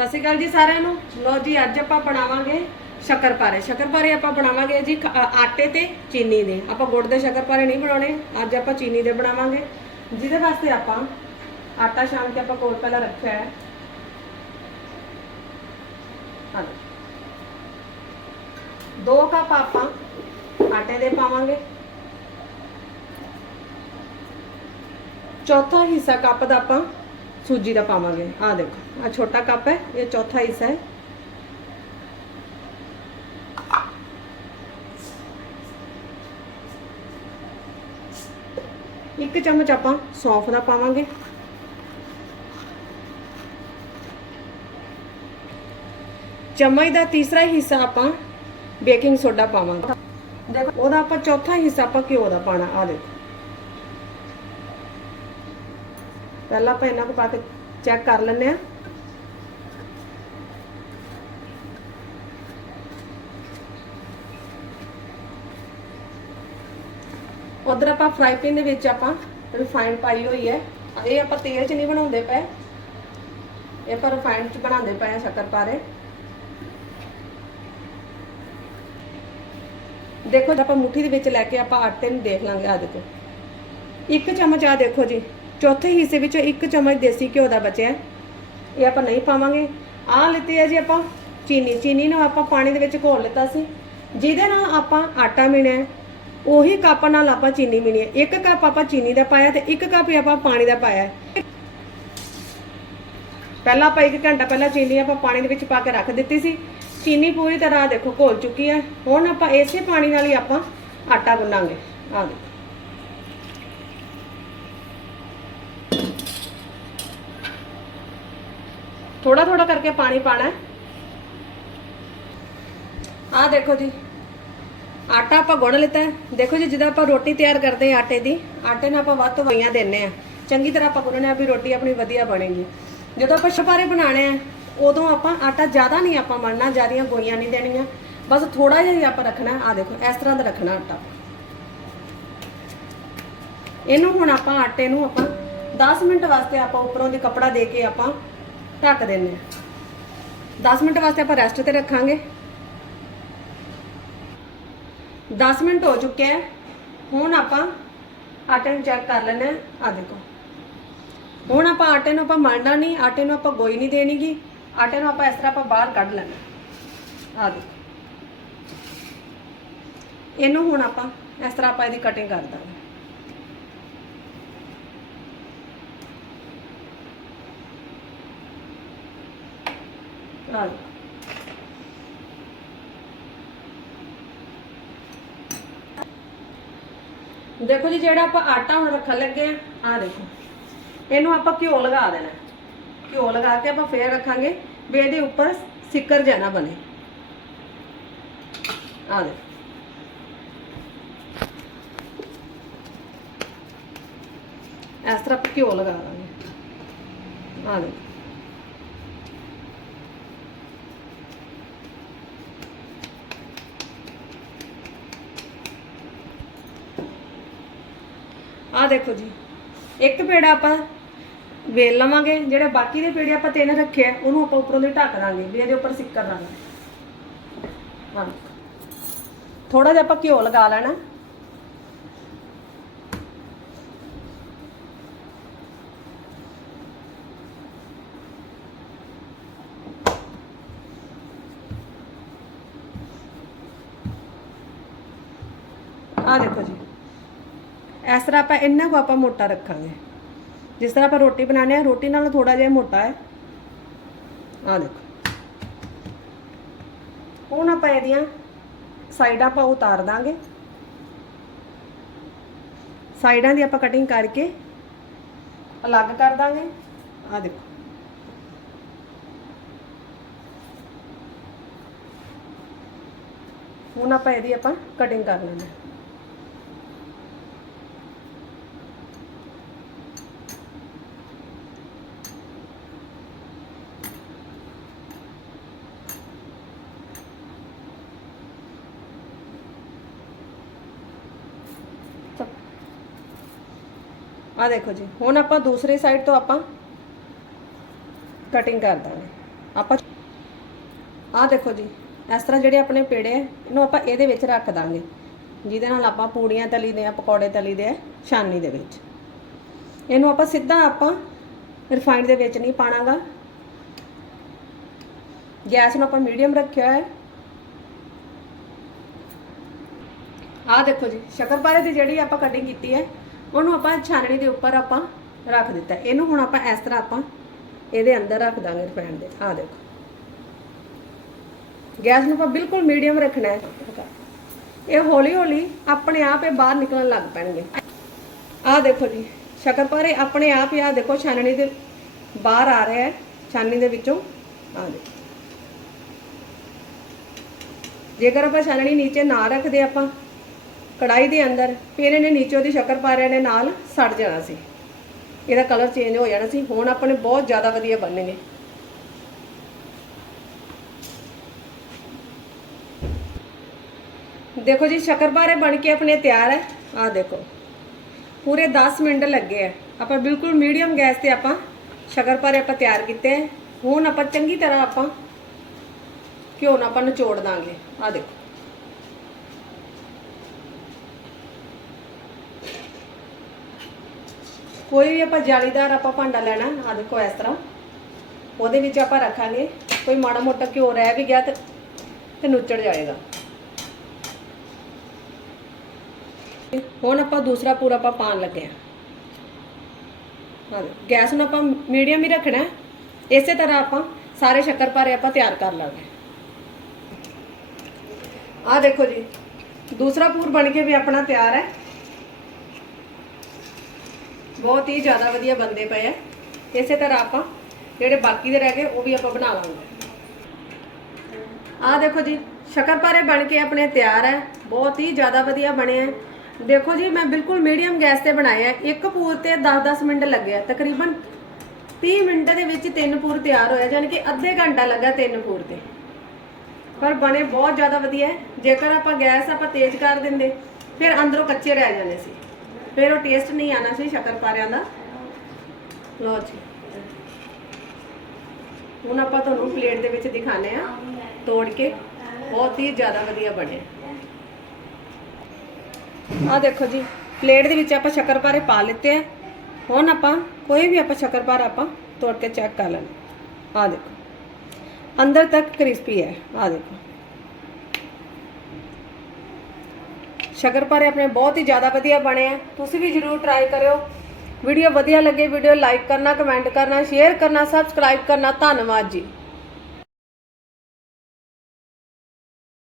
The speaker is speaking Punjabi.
ਸਤਿ ਸ਼੍ਰੀ ਅਕਾਲ ਜੀ ਸਾਰਿਆਂ ਨੂੰ। ਲੋ ਜੀ, ਅੱਜ ਆਪਾਂ ਬਣਾਵਾਂਗੇ ਸ਼ੱਕਰਪਾਰੇ ਸ਼ੱਕਰਪਾਰੇ ਆਪਾਂ ਬਣਾਵਾਂਗੇ ਜੀ ਆਟੇ ਤੇ ਚੀਨੀ ਦੇ। ਆਪਾਂ ਗੁੜ ਦੇ ਸ਼ੱਕਰਪਾਰੇ ਨਹੀਂ ਬਣਾਉਣੇ। ਅੱਜ ਆਪਾਂ ਚੀਨੀ ਦੇ ਬਣਾਵਾਂਗੇ। ਜਿਹਦੇ ਵਾਸਤੇ ਆਪਾਂ ਆਟਾ ਛਾਣ ਕੇ ਆਪਾਂ ਕੋਲ ਪਹਿਲਾਂ ਰੱਖਿਆ ਹੈ। ਹਾਂ ਦੋ ਕੱਪ ਆਪਾਂ ਆਟੇ ਦੇ ਪਾਵਾਂਗੇ। ਚੌਥਾ ਹਿੱਸਾ ਕੱਪ ਦਾ ਆਪਾਂ ਸੂਜੀ ਦਾ ਪਾਵਾਂਗੇ ਆ ਦੇਖੋ ਆ ਛੋਟਾ ਕੱਪ ਹੈ ਇਹ ਚੌਥਾ ਹਿੱਸਾ ਹੈ ਇੱਕ ਚਮਚ ਆਪਾਂ ਸੌਂਫ ਦਾ ਪਾਵਾਂਗੇ ਚਮਚ ਦਾ ਤੀਸਰਾ ਹਿੱਸਾ ਆਪਾਂ ਬੇਕਿੰਗ ਸੋਡਾ ਪਾਵਾਂਗੇ ਦੇਖੋ ਉਹਦਾ ਆਪਾਂ ਚੌਥਾ ਹਿੱਸਾ ਆਪਾਂ ਘਿਓ ਦਾ ਪਾਣਾ ਆ ਦੇਖੋ ਪਹਿਲਾਂ ਆਪਾਂ ਇਹਨਾਂ ਕੋ ਪਾ ਕੇ ਚੈੱਕ ਕਰ ਲੈਂਦੇ ਆ ਉਧਰ ਆਪਾਂ ਫਰਾਈ ਪੈਨ ਦੇ ਵਿੱਚ ਆਪਾਂ ਰਿਫਾਈਨਡ ਪਾਈ ਹੋਈ ਹੈ। ਇਹ ਆਪਾਂ ਤੇਲ 'ਚ ਨਹੀਂ ਬਣਾਉਂਦੇ ਪਏ। ਇਹ ਆਪਾਂ ਰਿਫਾਈਨਡ 'ਚ ਬਣਾਉਂਦੇ ਪਏ ਆ ਸ਼ੱਕਰਪਾਰੇ ਦੇਖੋ ਆਪਾਂ ਮੁੱਠੀ ਦੇ ਵਿੱਚ ਲੈ ਕੇ ਆਪਾਂ ਆਟੇ ਨੂੰ ਦੇਖ ਲਾਂਗੇ ਆ ਦੇਖੋ। ਇੱਕ ਚਮਚ ਆ ਦੇਖੋ ਜੀ। ਚੌਥੇ ਹਿੱਸੇ ਵਿੱਚੋਂ ਇੱਕ ਚਮਚ ਦੇਸੀ ਘਿਓ ਦਾ ਬਚਿਆ ਇਹ ਆਪਾਂ ਨਹੀਂ ਪਾਵਾਂਗੇ। ਆਹ ਲਿੱਤੀ ਹੈ ਜੀ ਆਪਾਂ। ਚੀਨੀ ਚੀਨੀ ਨੂੰ ਆਪਾਂ ਪਾਣੀ ਦੇ ਵਿੱਚ ਘੋਲ ਲਿੱਤਾ ਸੀ। ਜਿਹਦੇ ਨਾਲ ਆਪਾਂ ਆਟਾ ਮਿਣਿਆ ਉਹੀ ਕੱਪ ਨਾਲ ਆਪਾਂ ਚੀਨੀ ਮਿਣੀ ਹੈ। ਇੱਕ ਕੱਪ ਆਪਾਂ ਚੀਨੀ ਦਾ ਪਾਇਆ ਤੇ ਇੱਕ ਕੱਪ ਹੀ ਆਪਾਂ ਪਾਣੀ ਦਾ ਪਾਇਆ ਪਹਿਲਾਂ ਆਪਾਂ 1 ਘੰਟਾ ਪਹਿਲਾਂ ਚੀਨੀ ਆਪਾਂ ਪਾਣੀ ਦੇ ਵਿੱਚ ਪਾ ਕੇ ਰੱਖ ਦਿੱਤੀ ਸੀ। ਚੀਨੀ ਪੂਰੀ ਤਰ੍ਹਾਂ ਦੇਖੋ ਘੋਲ ਚੁੱਕੀ ਹੈ। ਹੁਣ ਆਪਾਂ ਇਸੇ ਪਾਣੀ ਨਾਲ ਹੀ ਆਪਾਂ ਆਟਾ ਗੁੰਨਾਂਗੇ। ਆ ਦੇਖੋ। ਥੋੜਾ ਥੋੜਾ ਕਰਕੇ ਪਾਣੀ ਪਾਣਾ ਹੈ। ਆ ਦੇਖੋ ਜੀ, ਆਟਾ ਆਪਾਂ ਗੁੰਨ ਲਿੱਤਾ ਹੈ। ਦੇਖੋ ਜੀ, ਜਦੋਂ ਆਪਾਂ ਰੋਟੀ ਤਿਆਰ ਕਰਦੇ ਹਾਂ ਆਟੇ ਦੀ, ਆਟੇ ਨੂੰ ਆਪਾਂ ਵੱਧ ਤੋਂ ਵਈਆਂ ਦਿੰਨੇ ਆ ਚੰਗੀ ਤਰ੍ਹਾਂ ਆਪਾਂ ਗੁੰਨਣੇ ਵੀ ਰੋਟੀ ਆਪਣੀ ਵਧੀਆ ਬਣੇਗੀ। ਜਦੋਂ ਆਪਾਂ ਛਪਾਰੇ ਬਣਾਣੇ ਆ ਉਦੋਂ ਆਪਾਂ ਆਟਾ ਜ਼ਿਆਦਾ ਨਹੀਂ ਆਪਾਂ ਮਲਣਾ ਜ਼ਿਆਦੀਆਂ ਗੋਈਆਂ ਨਹੀਂ ਦੇਣੀਆਂ। ਬਸ ਥੋੜਾ ਜਿਹਾ ਹੀ ਆਪਾਂ ਰੱਖਣਾ ਆ ਦੇਖੋ, ਇਸ ਤਰ੍ਹਾਂ ਦਾ ਰੱਖਣਾ ਆਟਾ। ਇਹਨੂੰ ਹੁਣ ਆਪਾਂ ਆਟੇ ਨੂੰ ਆਪਾਂ 10 ਮਿੰਟ ਵਾਸਤੇ ਆਪਾਂ ਉੱਪਰੋਂ ਦੀ ਕੱਪੜਾ ਦੇ ਕੇ ਆਪਾਂ ਢੱਕ ਦਿੰਨੇ ਆ। 10 ਮਿੰਟ ਵਾਸਤੇ ਆਪਾਂ ਰੈਸਟ ਤੇ ਰੱਖਾਂਗੇ। 10 ਮਿੰਟ ਹੋ ਚੁੱਕੇ ਹੈ ਹੁਣ ਆਪਾਂ ਆਟੇ ਨੂੰ ਚੈੱਕ ਕਰ ਲੈਣਾ ਆ। ਦੇਖੋ। ਹੁਣ ਆਪਾਂ ਆਟੇ ਨੂੰ ਆਪਾਂ ਮਲਣਾ ਨਹੀਂ, ਆਟੇ ਨੂੰ ਆਪਾਂ ਗੋਈ ਨਹੀਂ ਦੇਣੀਗੀ ਆਟੇ ਨੂੰ ਆਪਾਂ ਇਸ ਤਰ੍ਹਾਂ ਆਪਾਂ ਬਾਹਰ ਕੱਢ ਲੈਣਾ ਆ। ਦੇਖੋ। ਇਹਨੂੰ ਹੁਣ ਆਪਾਂ ਇਸ ਤਰ੍ਹਾਂ ਆਪਾਂ ਇਹਦੀ ਕਟਿੰਗ ਕਰ ਦਾਂਗੇ। ਆ ਦੇਖੋ ਦੇਖੋ ਜੀ, ਜਿਹੜਾ ਆਪਾਂ ਆਟਾ ਹੁਣ ਰੱਖਣ ਲੱਗੇ ਆ ਆ ਦੇਖੋ। ਇਹਨੂੰ ਆਪਾਂ ਘਿਓ ਲਗਾ ਦੇਣਾ। ਘਿਓ ਲਗਾ ਕੇ ਆਪਾਂ ਫੇਰ ਰੱਖਾਂਗੇ ਵੀ ਇਹਦੇ ਉੱਪਰ ਸਿੱਕਰ ਜਾਣਾ ਬਣੇ। ਆ ਦੇਖੋ। ਇਸ ਤਰ੍ਹਾਂ ਆਪਾਂ ਘਿਓ ਲਗਾ ਦਾਂਗੇ। ਆ ਦੇਖੋ। ਆਹ ਦੇਖੋ ਜੀ, ਇੱਕ ਪੇੜਾ ਆਪਾਂ ਵੇਲ ਲਵਾਂਗੇ, ਜਿਹੜੇ ਬਾਕੀ ਦੇ ਪੇੜੇ ਆਪਾਂ ਤਿੰਨ ਰੱਖੇ ਉਹਨੂੰ ਆਪਾਂ ਉੱਪਰੋਂ ਦੀ ਢੱਕ ਦਾਂਗੇ, ਵੀ ਇਹਦੇ ਉੱਪਰ ਸਿੱਕਰ ਨਾ ਹਾਂ। ਥੋੜਾ ਜਿਹਾ ਆਪਾਂ ਘਿਓ ਲਗਾ ਲੈਣਾ। ਆ ਦੇਖੋ ਜੀ। ਇਸ ਤਰ੍ਹਾਂ ਆਪਾਂ ਇਹਨਾਂ ਕੁ ਆਪਾਂ ਮੋਟਾ ਰੱਖਾਂਗੇ। ਜਿਸ ਤਰ੍ਹਾਂ ਆਪਾਂ ਰੋਟੀ ਬਣਾਉਂਦੇ ਆ ਰੋਟੀ ਨਾਲੋਂ ਥੋੜਾ ਜਿਹਾ ਮੋਟਾ ਹੈ। ਆ ਦੇਖੋ। ਹੁਣ ਆਪਾਂ ਇਹਦੀਆਂ ਸਾਈਡਾਂ ਆਪਾਂ ਉਤਾਰ ਦਾਂਗੇ। ਸਾਈਡਾਂ ਦੀ ਆਪਾਂ ਕਟਿੰਗ ਕਰਕੇ ਅਲੱਗ ਕਰ ਦਾਂਗੇ। ਆ ਦੇਖੋ। ਹੁਣ ਆਪਾਂ ਇਹਦੀ ਆਪਾਂ ਕਟਿੰਗ ਕਰ ਲੈਂਦੇ ਆ ਦੇਖੋ ਜੀ, ਹੁਣ ਆਪਾਂ ਦੂਸਰੀ ਸਾਈਡ ਤੋਂ ਆਪਾਂ ਕਟਿੰਗ ਕਰ ਦਾਂਗੇ। ਆਪਾਂ ਆਹ ਦੇਖੋ ਜੀ, ਇਸ ਤਰ੍ਹਾਂ ਜਿਹੜੇ ਆਪਣੇ ਪੇੜੇ ਆ, ਇਹਨੂੰ ਆਪਾਂ ਇਹਦੇ ਵਿੱਚ ਰੱਖ ਦਾਂਗੇ। ਜਿਹਦੇ ਨਾਲ ਆਪਾਂ ਪੂੜੀਆਂ ਤਲੀ ਦੇ ਆ, ਪਕੌੜੇ ਤਲੀ ਦੇ ਆ ਛਾਨੀ ਦੇ ਵਿੱਚ। ਇਹਨੂੰ ਆਪਾਂ ਸਿੱਧਾ ਆਪਾਂ ਰਿਫਾਈਨਡ ਦੇ ਵਿੱਚ ਨਹੀਂ ਪਾਣਾਗਾ। ਗੈਸ ਨੂੰ ਆਪਾਂ ਮੀਡੀਅਮ ਰੱਖਿਆ ਹੈ। ਆਹ ਦੇਖੋ ਜੀ, ਸ਼ੱਕਰਪਾਰੇ ਦੀ ਜਿਹੜੀ ਆਪਾਂ ਕਟਿੰਗ ਕੀਤੀ ਹੈ ਉਹਨੂੰ ਆਪਾਂ ਛਾਨਣੀ ਦੇ ਉੱਪਰ ਆਪਾਂ ਰੱਖ ਦਿੱਤਾ। ਇਹਨੂੰ ਹੁਣ ਆਪਾਂ ਇਸ ਤਰ੍ਹਾਂ ਆਪਾਂ ਇਹਦੇ ਅੰਦਰ ਰੱਖ ਦਾਂਗੇ ਰਿਫਾਈਨਡ ਦੇ। ਆਹ ਦੇਖੋ। ਗੈਸ ਨੂੰ ਆਪਾਂ ਬਿਲਕੁਲ ਮੀਡੀਅਮ ਰੱਖਣਾ ਹੈ। ਇਹ ਹੌਲੀ ਹੌਲੀ ਆਪਣੇ ਆਪ ਇਹ ਬਾਹਰ ਨਿਕਲਣ ਲੱਗ ਪੈਣਗੇ। ਆਹ ਦੇਖੋ ਜੀ ਸ਼ੱਕਰਪਾਰੇ ਆਪਣੇ ਆਪ ਹੀ ਆਹ ਦੇਖੋ ਛਾਨਣੀ ਦੇ ਬਾਹਰ ਆ ਰਿਹਾ ਹੈ। ਛਾਨਣੀ ਦੇ ਵਿੱਚੋਂ ਆ ਦੇਖੋ। ਜੇਕਰ ਆਪਾਂ ਛਾਨਣੀ ਨੀਚੇ ਨਾ ਰੱਖਦੇ ਆਪਾਂ ਕੜਾਈ ਦੇ ਅੰਦਰ, ਫਿਰ ਇਹਨੇ ਨੀਚੇ ਉਹਦੀ ਸ਼ੱਕਰਪਾਰਿਆਂ ਨੇ ਨਾਲ ਸੜ ਜਾਣਾ ਸੀ। ਇਹਦਾ ਕਲਰ ਚੇਂਜ ਹੋ ਜਾਣਾ ਸੀ। ਹੁਣ ਆਪਣੇ ਬਹੁਤ ਜ਼ਿਆਦਾ ਵਧੀਆ ਬਣਨਗੇ ਦੇਖੋ ਜੀ ਸ਼ੱਕਰਪਾਰੇ ਬਣ ਕੇ ਆਪਣੇ ਤਿਆਰ ਹੈ। ਆਹ ਦੇਖੋ, ਪੂਰੇ 10 ਮਿੰਟ ਲੱਗੇ ਆ। ਆਪਾਂ ਬਿਲਕੁਲ ਮੀਡੀਅਮ ਗੈਸ ਤੇ ਆਪਾਂ ਸ਼ੱਕਰਪਾਰੇ ਆਪਾਂ ਤਿਆਰ ਕੀਤੇ ਹੈ ਹੁਣ ਆਪਾਂ ਚੰਗੀ ਤਰ੍ਹਾਂ ਆਪਾਂ ਘਿਓ ਨਾਲ ਆਪਾਂ ਨਿਚੋੜ ਦਾਂਗੇ। ਆਹ ਦੇਖੋ। ਕੋਈ ਵੀ ਆਪਾਂ ਜਾਲੀਦਾਰ ਆਪਾਂ ਭਾਂਡਾ ਲੈਣਾ ਆ ਦੇਖੋ ਇਸ ਤਰ੍ਹਾਂ। ਉਹਦੇ ਵਿੱਚ ਆਪਾਂ ਰੱਖਾਂਗੇ। ਕੋਈ ਮਾੜਾ ਮੋਟਾ ਘਿਓ ਰਹਿ ਵੀ ਗਿਆ ਤੇ ਨੁੱਚੜ ਜਾਏਗਾ। ਹੁਣ ਆਪਾਂ ਦੂਸਰਾ ਪੂਰਾ ਆਪਾਂ ਪਾਣ ਲੱਗੇ ਆ ਹਾਂ, ਗੈਸ ਨੂੰ ਆਪਾਂ ਮੀਡੀਅਮ ਹੀ ਰੱਖਣਾ ਇਸੇ ਤਰ੍ਹਾਂ ਆਪਾਂ ਸਾਰੇ ਸ਼ੱਕਰਪਾਰੇ ਆਪਾਂ ਤਿਆਰ ਕਰ ਲਾਂਗੇ। ਆਹ ਦੇਖੋ ਜੀ। ਦੂਸਰਾ ਪੂਰ ਬਣ ਕੇ ਵੀ ਆਪਣਾ ਤਿਆਰ ਹੈ। ਬਹੁਤ ਹੀ ਜ਼ਿਆਦਾ ਵਧੀਆ ਬੰਦੇ ਪਏ ਆ। ਇਸੇ ਤਰ੍ਹਾਂ ਆਪਾਂ ਜਿਹੜੇ ਬਾਕੀ ਦੇ ਰਹਿ ਗਏ, ਉਹ ਵੀ ਆਪਾਂ ਬਣਾ ਲਾਂਗੇ। ਆਹ ਦੇਖੋ ਜੀ, ਸ਼ੱਕਰਪਾਰੇ ਬਣ ਕੇ ਆਪਣੇ ਤਿਆਰ ਹੈ। ਬਹੁਤ ਹੀ ਜ਼ਿਆਦਾ ਵਧੀਆ ਬਣੇ ਆ। ਦੇਖੋ ਜੀ, ਮੈਂ ਬਿਲਕੁਲ ਮੀਡੀਅਮ ਗੈਸ ਤੇ ਬਣਾਏ ਆ। ਇੱਕ ਪੂਰ ਤੇ 10-10 ਮਿੰਟ ਲੱਗੇ ਆ ਤਕਰੀਬਨ 30 ਮਿੰਟ ਦੇ ਵਿੱਚ ਤਿੰਨ ਪੂਰ ਤਿਆਰ ਹੋਇਆ, ਯਾਨੀ ਕਿ ਅੱਧੇ ਘੰਟਾ ਲੱਗਾ ਤਿੰਨ ਪੂਰ ਤੇ। ਪਰ ਬਣੇ ਬਹੁਤ ਜ਼ਿਆਦਾ ਵਧੀਆ ਜੇਕਰ ਆਪਾਂ ਗੈਸ ਆਪਾਂ ਤੇਜ਼ ਕਰ ਦਿੰਦੇ, ਫਿਰ ਅੰਦਰੋਂ ਕੱਚੇ ਰਹਿ ਜਾਣੇ ਸੀ। ਫਿਰ ਉਹ ਟੇਸਟ ਨਹੀਂ ਆਣਾ ਸੀ ਸ਼ੱਕਰਪਾਰਿਆਂ ਦਾ। ਲਓ ਜੀ। ਹੁਣ ਆਪਾਂ ਤੁਹਾਨੂੰ ਪਲੇਟ ਦੇ ਵਿੱਚ ਦਿਖਾਣੇ ਆ ਤੋੜ ਕੇ। ਬਹੁਤ ਹੀ ਜ਼ਿਆਦਾ ਵਧੀਆ ਬਣੇ। ਆ ਦੇਖੋ ਜੀ ਪਲੇਟ ਦੇ ਵਿੱਚ ਆਪਾਂ ਸ਼ੱਕਰਪਾਰੇ ਪਾ ਲਿੱਤੇ ਆ। ਹੁਣ ਆਪਾਂ ਕੋਈ ਵੀ ਆਪਾਂ ਸ਼ੱਕਰਪਾਰਾ ਆਪਾਂ ਤੋੜ ਕੇ ਚੈੱਕ ਕਰ ਲੈਣਾ ਆ ਦੇਖੋ। ਅੰਦਰ ਤੱਕ ਕ੍ਰਿਸਪੀ ਹੈ। ਆ ਦੇਖੋ। ਸ਼ੱਕਰਪਾਰੇ ਆਪਣੇ ਬਹੁਤ ਹੀ ਜ਼ਿਆਦਾ ਵਧੀਆ ਬਣੇ ਆ। ਤੁਸੀਂ ਵੀ ਜਰੂਰ ਟਰਾਈ ਕਰਿਓ। ਵੀਡੀਓ ਵਧੀਆ ਲੱਗੇ ਵੀਡੀਓ ਲਾਈਕ ਕਰਨਾ ਕਮੈਂਟ ਕਰਨਾ ਸ਼ੇਅਰ ਕਰਨਾ ਸਬਸਕ੍ਰਾਈਬ ਕਰਨਾ। ਧੰਨਵਾਦ ਜੀ।